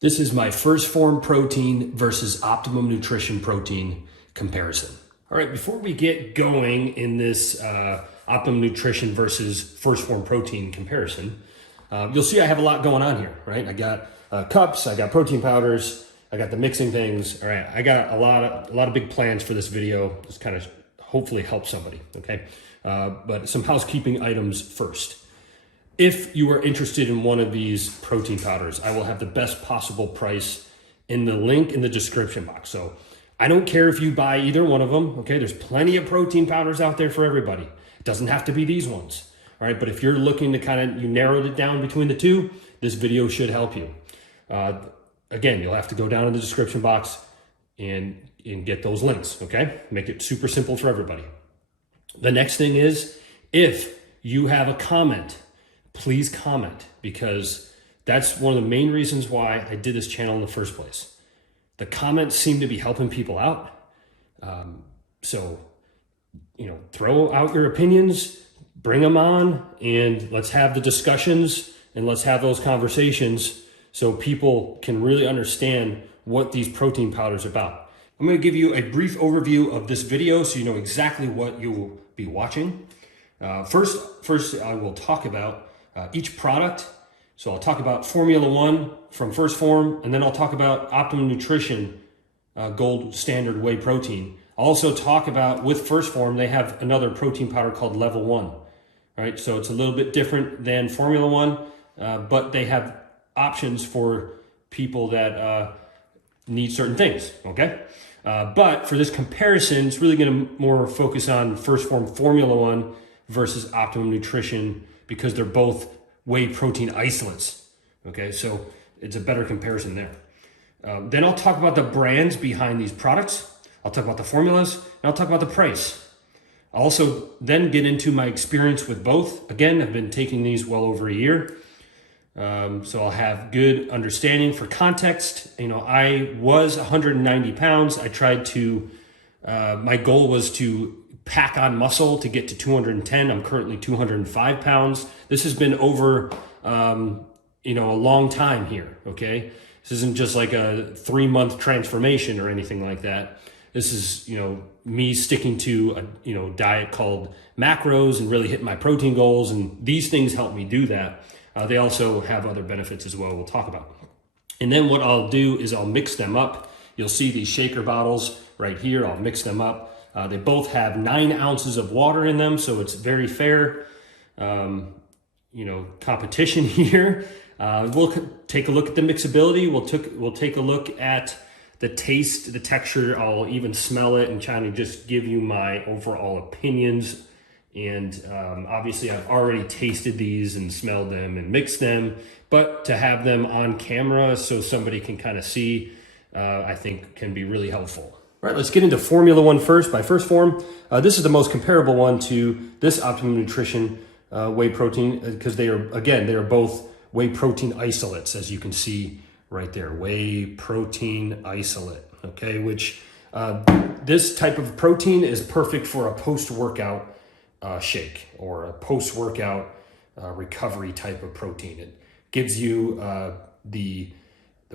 This is my first Phorm Protein versus Optimum Nutrition protein comparison. All right, before we get going in this Optimum Nutrition versus first Phorm Protein comparison, you'll see I have a lot going on here, right? I got cups, I got protein powders, I got the mixing things. All right, I got a lot of big plans for this video. Just kind of hopefully help somebody, okay? But some housekeeping items first. If you are interested in one of these protein powders, I will have the best possible price in the link in the description box. So I don't care if you buy either one of them, okay? There's plenty of protein powders out there for everybody. It doesn't have to be these ones, all right? But if you're looking to you narrowed it down between the two, this video should help you. Again, you'll have to go down in the description box and get those links, okay? Make it super simple for everybody. The next thing is, if you have a comment, please comment, because that's one of the main reasons why I did this channel in the first place. The comments seem to be helping people out. So, throw out your opinions, bring them on, and let's have the discussions and let's have those conversations so people can really understand what these protein powders are about. I'm going to give you a brief overview of this video so you know exactly what you will be watching. First, I will talk about each product. So I'll talk about Formula One from First Phorm, and then I'll talk about Optimum Nutrition Gold Standard Whey Protein. I'll also talk about, with First Phorm, they have another protein powder called Level 1. All right, so it's a little bit different than Formula One, but they have options for people that need certain things, okay? But for this comparison, it's really gonna more focus on First Phorm Formula One versus Optimum Nutrition, because they're both whey protein isolates, okay? So it's a better comparison there. Then I'll talk about the brands behind these products. I'll talk about the formulas, and I'll talk about the price. I'll also then get into my experience with both. Again, I've been taking these well over a year. So I'll have good understanding. For context, I was 190 pounds. I tried to, my goal was to pack on muscle to get to 210. I'm currently 205 pounds. This has been over, a long time here, okay? This isn't just like a 3-month transformation or anything like that. This is, me sticking to a, diet called macros and really hitting my protein goals. And these things help me do that. They also have other benefits as well we'll talk about. And then what I'll do is I'll mix them up. You'll see these shaker bottles right here. I'll mix them up. They both have 9 ounces of water in them, so it's very fair, competition here. We'll take a look at the mixability. We'll take a look at the taste, the texture. I'll even smell it and try to just give you my overall opinions. And obviously I've already tasted these and smelled them and mixed them, but to have them on camera so somebody can kind of see, I think can be really helpful. All right, let's get into Formula One first by First Phorm. This is the most comparable one to this Optimum Nutrition whey protein, because they are both whey protein isolates, as you can see right there, whey protein isolate, okay, which this type of protein is perfect for a post-workout shake or a post-workout recovery type of protein. It gives you the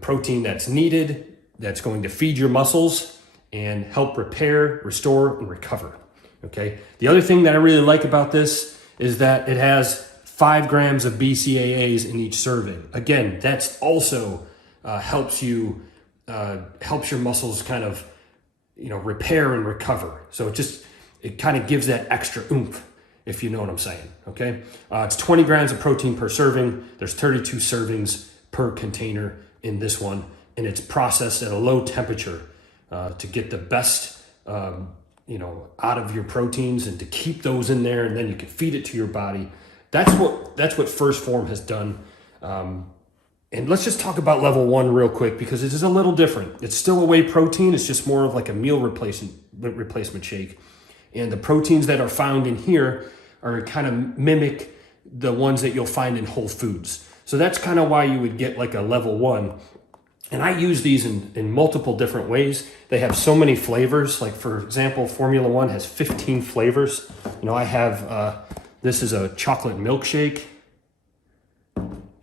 protein that's needed, that's going to feed your muscles and help repair, restore, and recover, okay? The other thing that I really like about this is that it has 5 grams of BCAAs in each serving. Again, that's also helps your muscles kind of, repair and recover. So it kind of gives that extra oomph, if you know what I'm saying, okay? It's 20 grams of protein per serving. There's 32 servings per container in this one, and it's processed at a low temperature to get the best, out of your proteins and to keep those in there, and then you can feed it to your body. That's what First Phorm has done. And let's just talk about Level 1 real quick, because it is a little different. It's still a whey protein. It's just more of like a meal replacement shake. And the proteins that are found in here are kind of mimic the ones that you'll find in Whole Foods. So that's kind of why you would get like a Level 1. And I use these in multiple different ways. They have so many flavors. Like, for example, Formula One has 15 flavors. I have, this is a chocolate milkshake.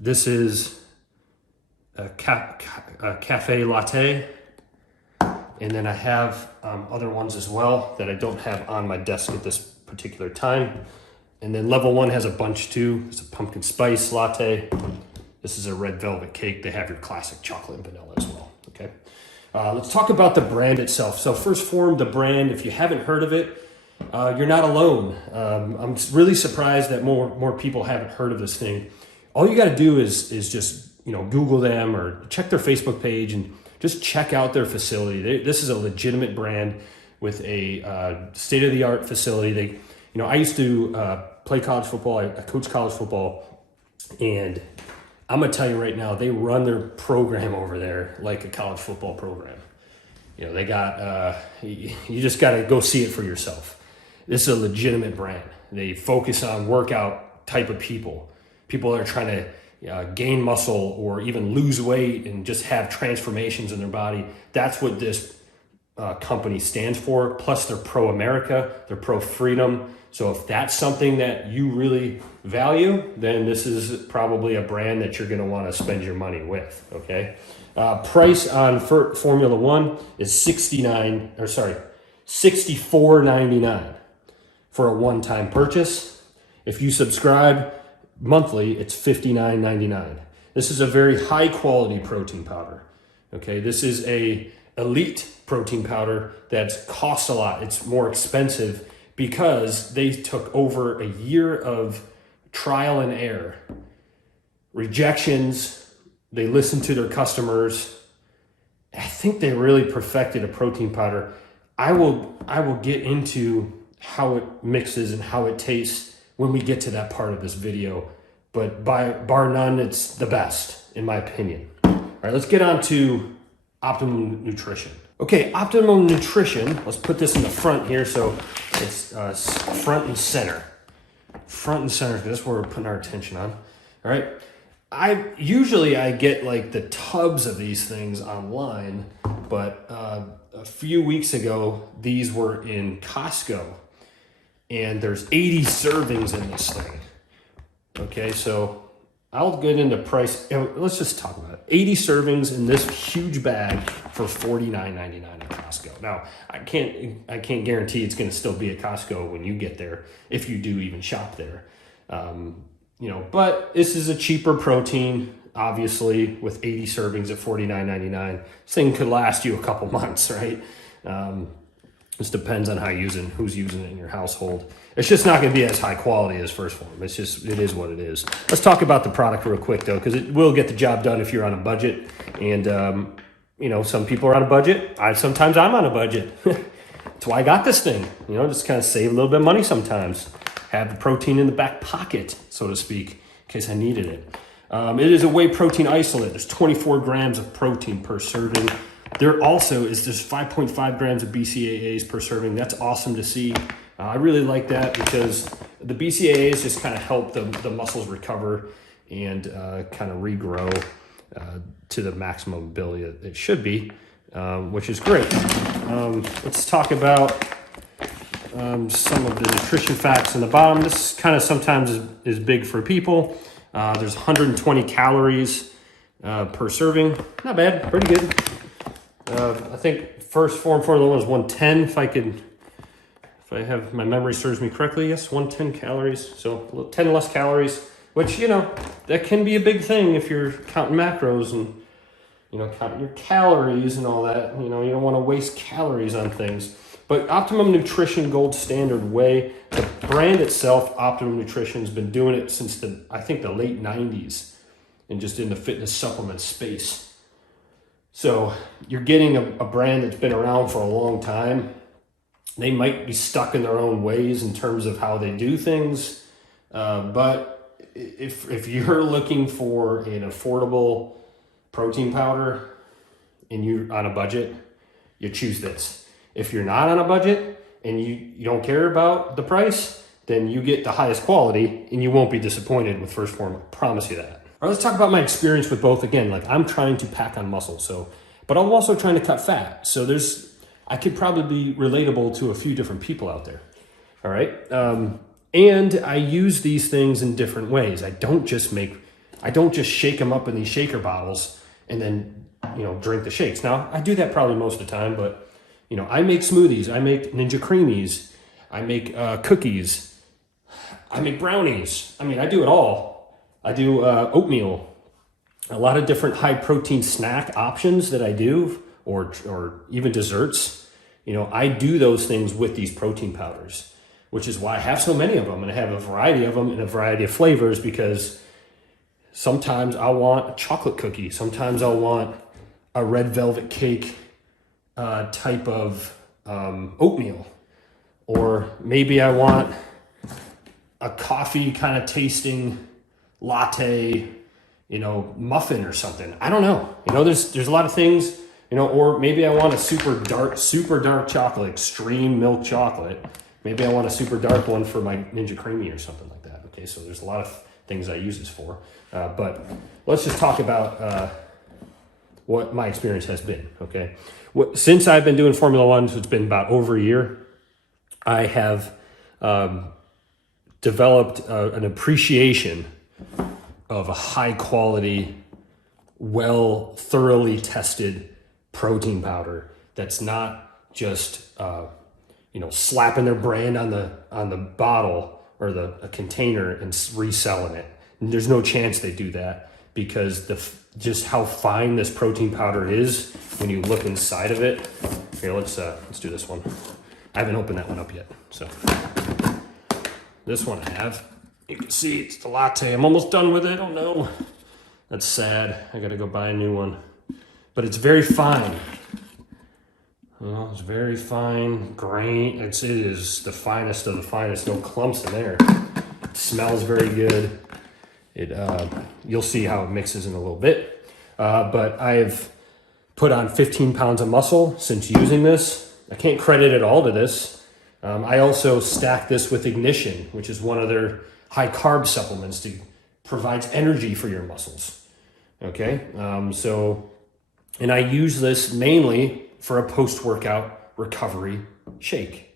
This is cafe latte. And then I have other ones as well that I don't have on my desk at this particular time. And then level 1 has a bunch too. It's a pumpkin spice latte. This is a red velvet cake. They have your classic chocolate and vanilla as well, okay? Let's talk about the brand itself. So first Phorm, the brand, if you haven't heard of it, you're not alone. I'm really surprised that more people haven't heard of this thing. All you gotta do is just, Google them or check their Facebook page and just check out their facility. This is a legitimate brand with a state-of-the-art facility. I used to play college football. I coach college football, and I'm gonna tell you right now, they run their program over there like a college football program. They got, you just gotta go see it for yourself. This is a legitimate brand. They focus on workout type of people that are trying to gain muscle or even lose weight and just have transformations in their body. That's what this company stands for. Plus they're pro-America, they're pro-freedom. So if that's something that you really value, then this is probably a brand that you're gonna wanna spend your money with, okay? Price on Formula One is $64.99 for a one-time purchase. If you subscribe monthly, it's $59.99. This is a very high quality protein powder. Okay, this is a elite protein powder that costs a lot. It's more expensive because they took over a year of trial and error, rejections. They listened to their customers. I think they really perfected a protein powder. I will get into how it mixes and how it tastes when we get to that part of this video, but bar none, it's the best in my opinion. All right, let's get on to Optimum Nutrition. Okay, Optimum Nutrition, let's put this in the front here so it's front and center. Front and center, that's where we're putting our attention on. All right, I get like the tubs of these things online, but a few weeks ago, these were in Costco. And there's 80 servings in this thing. Okay, so I'll get into price. Let's just talk about it. 80 servings in this huge bag for $49.99 at Costco. Now, I can't guarantee it's gonna still be at Costco when you get there, if you do even shop there. But this is a cheaper protein, obviously, with 80 servings at $49.99. This thing could last you a couple months, right? This depends on who's using it in your household. It's just not gonna be as high quality as First Phorm. It is what it is. Let's talk about the product real quick though, because it will get the job done if you're on a budget. And some people are on a budget. Sometimes I'm on a budget. That's why I got this thing. Just kind of save a little bit of money sometimes. Have the protein in the back pocket, so to speak, in case I needed it. It is a whey protein isolate. There's 24 grams of protein per serving. There also is just 5.5 grams of BCAAs per serving. That's awesome to see. I really like that because the BCAAs just kind of help the muscles recover and kind of regrow to the maximum ability that it should be, which is great. Let's talk about some of the nutrition facts in the bottom. This kind of sometimes is big for people. There's 120 calories per serving. Not bad, pretty good. I think first Phorm Formula 1 is 110, if I have my memory serves me correctly. Yes, 110 calories, so 10 less calories, which, that can be a big thing if you're counting macros and, counting your calories and all that. You don't want to waste calories on things. But Optimum Nutrition Gold Standard Whey, the brand itself, Optimum Nutrition, has been doing it since I think the late 90s and just in the fitness supplement space. So you're getting a brand that's been around for a long time. They might be stuck in their own ways in terms of how they do things. But if you're looking for an affordable protein powder and you're on a budget, you choose this. If you're not on a budget and you don't care about the price, then you get the highest quality and you won't be disappointed with First Phorm. I promise you that. All right, let's talk about my experience with both. Again, like I'm trying to pack on muscle, but I'm also trying to cut fat. So I could probably be relatable to a few different people out there. All right. And I use these things in different ways. I don't just shake them up in these shaker bottles and then, you know, drink the shakes. Now, I do that probably most of the time, but, you know, I make smoothies, I make Ninja Creamies, I make cookies, I make brownies. I mean, I do it all. I do oatmeal, a lot of different high protein snack options that I do, or even desserts. You know, I do those things with these protein powders, which is why I have so many of them, and I have a variety of them in a variety of flavors, because sometimes I'll want a chocolate cookie, sometimes I'll want a red velvet cake type of oatmeal, or maybe I want a coffee kind of tasting latte, you know, muffin or something. I don't know. You know, there's a lot of things, you know, or maybe I want a super dark chocolate, extreme milk chocolate. Maybe I want a super dark one for my Ninja Creamy or something like that. Okay, so there's a lot of things I use this for. But let's just talk about what my experience has been, okay? Since I've been doing Formula One, so it's been about over a year, I have developed an appreciation of a high quality, well, thoroughly tested protein powder that's not just you know, slapping their brand on the bottle or a container and reselling it. And there's no chance they do that, because just how fine this protein powder is when you look inside of it. Here, let's do this one. I haven't opened that one up yet, so this one I have. You can see it's the latte. I'm almost done with it. Oh no, that's sad. I gotta go buy a new one. But it's very fine. You know, it's very fine grain. It is the finest of the finest. No clumps in there. It smells very good. You'll see how it mixes in a little bit. But I've put on 15 pounds of muscle since using this. I can't credit it all to this. I also stack this with Ignition, which is one of their high carb supplements that provides energy for your muscles. Okay, and I use this mainly for a post-workout recovery shake.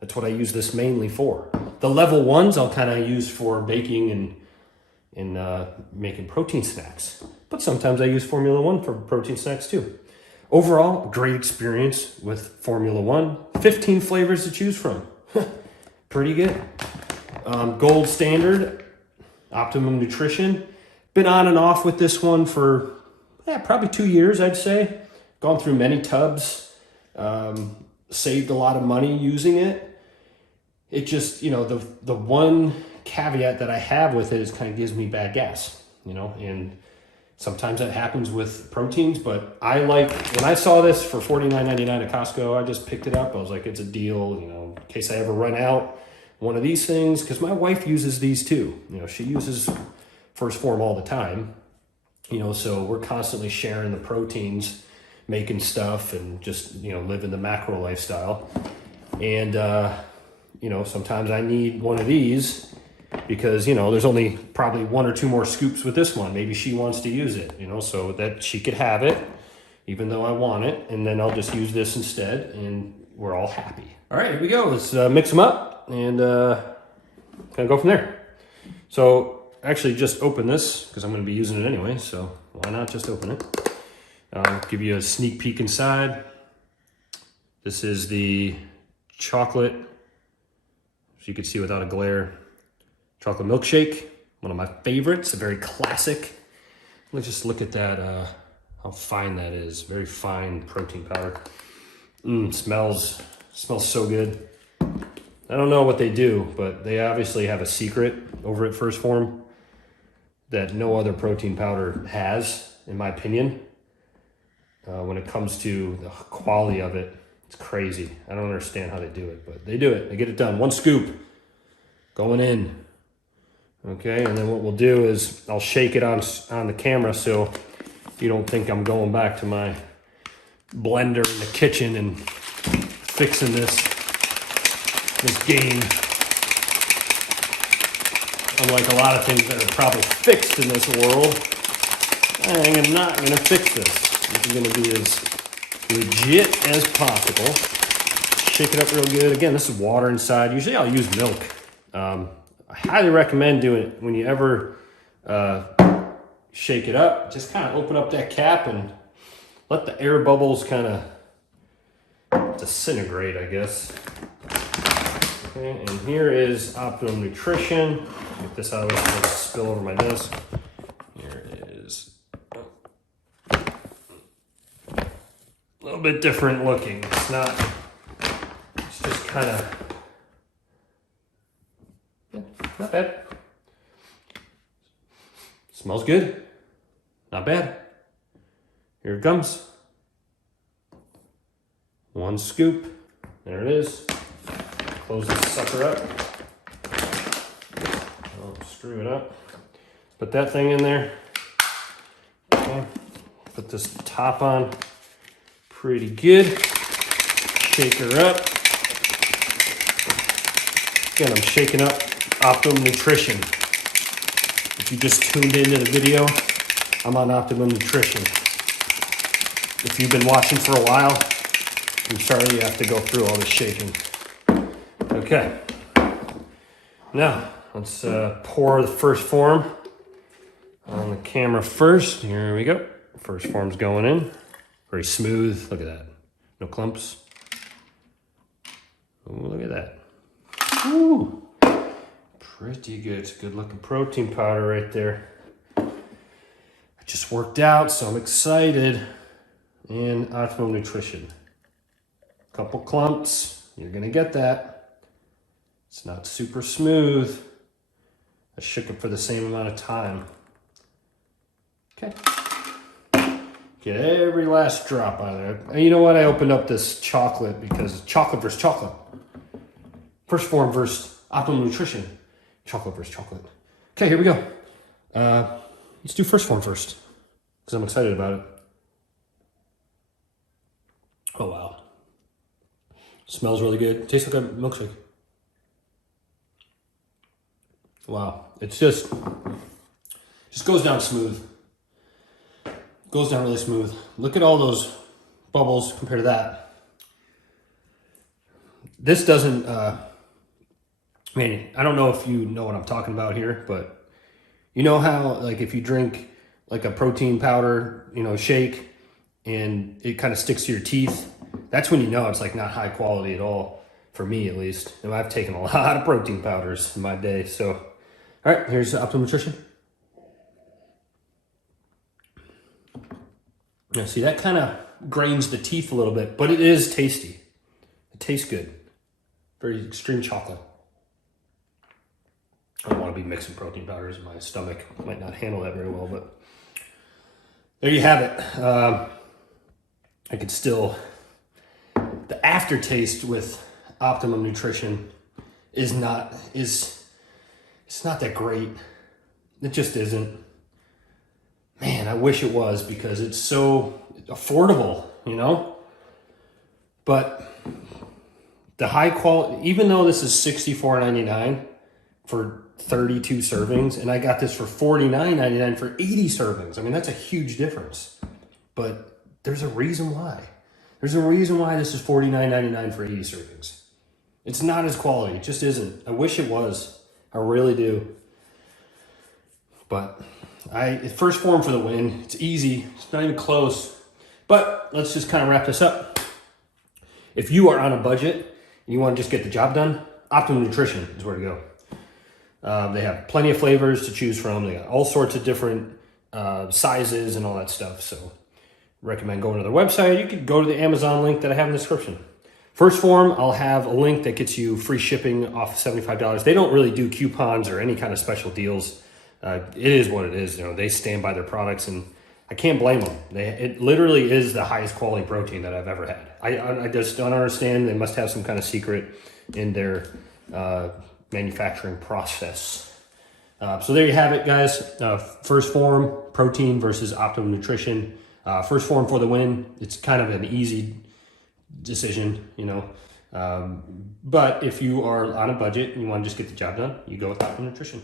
That's what I use this mainly for. The level ones I'll kind of use for baking and making protein snacks. But sometimes I use Formula One for protein snacks too. Overall, great experience with Formula One. 15 flavors to choose from. Pretty good. Gold standard, Optimum Nutrition. Been on and off with this one for probably 2 years, I'd say. Gone through many tubs. Saved a lot of money using it. It just, you know, the one caveat that I have with it is kind of gives me bad gas, you know, and sometimes that happens with proteins, but I like, when I saw this for $49.99 at Costco, I just picked it up. I was like, it's a deal, you know, in case I ever run out one of these things, because my wife uses these too. You know, she uses First Form all the time, you know, so we're constantly sharing the proteins, making stuff, and just, you know, living the macro lifestyle. And, you know, sometimes I need one of these, because, you know, there's only probably 1 or 2 more scoops with this one. Maybe she wants to use it, you know, so that she could have it, even though I want it. And then I'll just use this instead, and we're all happy. All right, here we go. Let's mix them up and kind of go from there. So actually just open this, because I'm going to be using it anyway, so why not just open it? I'll give you a sneak peek inside. This is the chocolate, so you can see without a glare, chocolate milkshake, one of my favorites, a very classic. Let's just look at that, how fine that is. Very fine protein powder. Smells so good. I don't know what they do, but they obviously have a secret over at First Form that no other protein powder has, in my opinion. When it comes to the quality of it, it's crazy. I don't understand how they do it, but they do it. They get it done. 1 scoop going in. Okay, and then what we'll do is I'll shake it on the camera so you don't think I'm going back to my blender in the kitchen and fixing this game. Unlike a lot of things that are probably fixed in this world, I'm not gonna fix this. This is gonna be as legit as possible. Shake it up real good. Again, this is water inside. Usually I'll use milk. I highly recommend doing it when you ever shake it up. Just kind of open up that cap and let the air bubbles kind of disintegrate, I guess. Okay, and here is Optimum Nutrition. Get this out of the way so it doesn't spill over my desk. Here it is. A little bit different looking. It's not, it's just kind of, yeah, not bad. Smells good. Not bad. Here it comes. One scoop. There it is. Close this sucker up. I'll screw it up. Put that thing in there. Okay. Put this top on pretty good. Shake her up. Again, I'm shaking up Optimum Nutrition. If you just tuned into the video, I'm on Optimum Nutrition. If you've been watching for a while, I'm sorry you have to go through all this shaking. Okay. Now, let's pour the first Phorm on the camera first. Here we go. First Phorm's going in. Very smooth. Look at that. No clumps. Ooh, look at that. Ooh. Pretty good. It's a good looking protein powder right there. I just worked out, so I'm excited. And Optimum Nutrition. Couple clumps. You're gonna get that. It's not super smooth. I shook it for the same amount of time. Okay. Get every last drop out of there. And you know what? I opened up this chocolate because chocolate versus chocolate. First Phorm versus Optimum Nutrition. Chocolate versus chocolate. Okay, here we go. Let's do first Phorm first because I'm excited about it. Oh, wow. Smells really good. Tastes like a milkshake. Wow. It's just goes down smooth. Goes down really smooth. Look at all those bubbles compared to that. This doesn't, man, I don't know if you know what I'm talking about here, but you know how, like, if you drink like a protein powder, you know, shake, and it kind of sticks to your teeth, that's when you know it's like not high quality at all, for me at least. And I've taken a lot of protein powders in my day. So, all right, here's Optimum Nutrition. Now, see, that kind of grains the teeth a little bit, but it is tasty. It tastes good. Very extreme chocolate. I don't want to be mixing protein powders. My stomach might not handle that very well, but there you have it. I could still, the aftertaste with Optimum Nutrition is not that great. It just isn't. Man, I wish it was because it's so affordable, you know? But the high quality, even though this is $64.99 for 32 servings, and I got this for $49.99 for 80 servings. I mean, that's a huge difference. But there's a reason why. There's a reason why this is $49.99 for 80 servings. It's not as quality. It just isn't. I wish it was. I really do. But first Phorm for the win. It's easy. It's not even close. But let's just kind of wrap this up. If you are on a budget and you want to just get the job done, Optimum Nutrition is where to go. They have plenty of flavors to choose from. They got all sorts of different sizes and all that stuff. So recommend going to their website. You could go to the Amazon link that I have in the description. First Phorm, I'll have a link that gets you free shipping off $75. They don't really do coupons or any kind of special deals. It is what it is. You know, they stand by their products, and I can't blame them. It literally is the highest quality protein that I've ever had. I just don't understand. They must have some kind of secret in their manufacturing process. So there you have it, guys. First Phorm Protein versus Optimum Nutrition. First Phorm for the win. It's kind of an easy decision, you know. But if you are on a budget and you want to just get the job done, you go with Optimum Nutrition.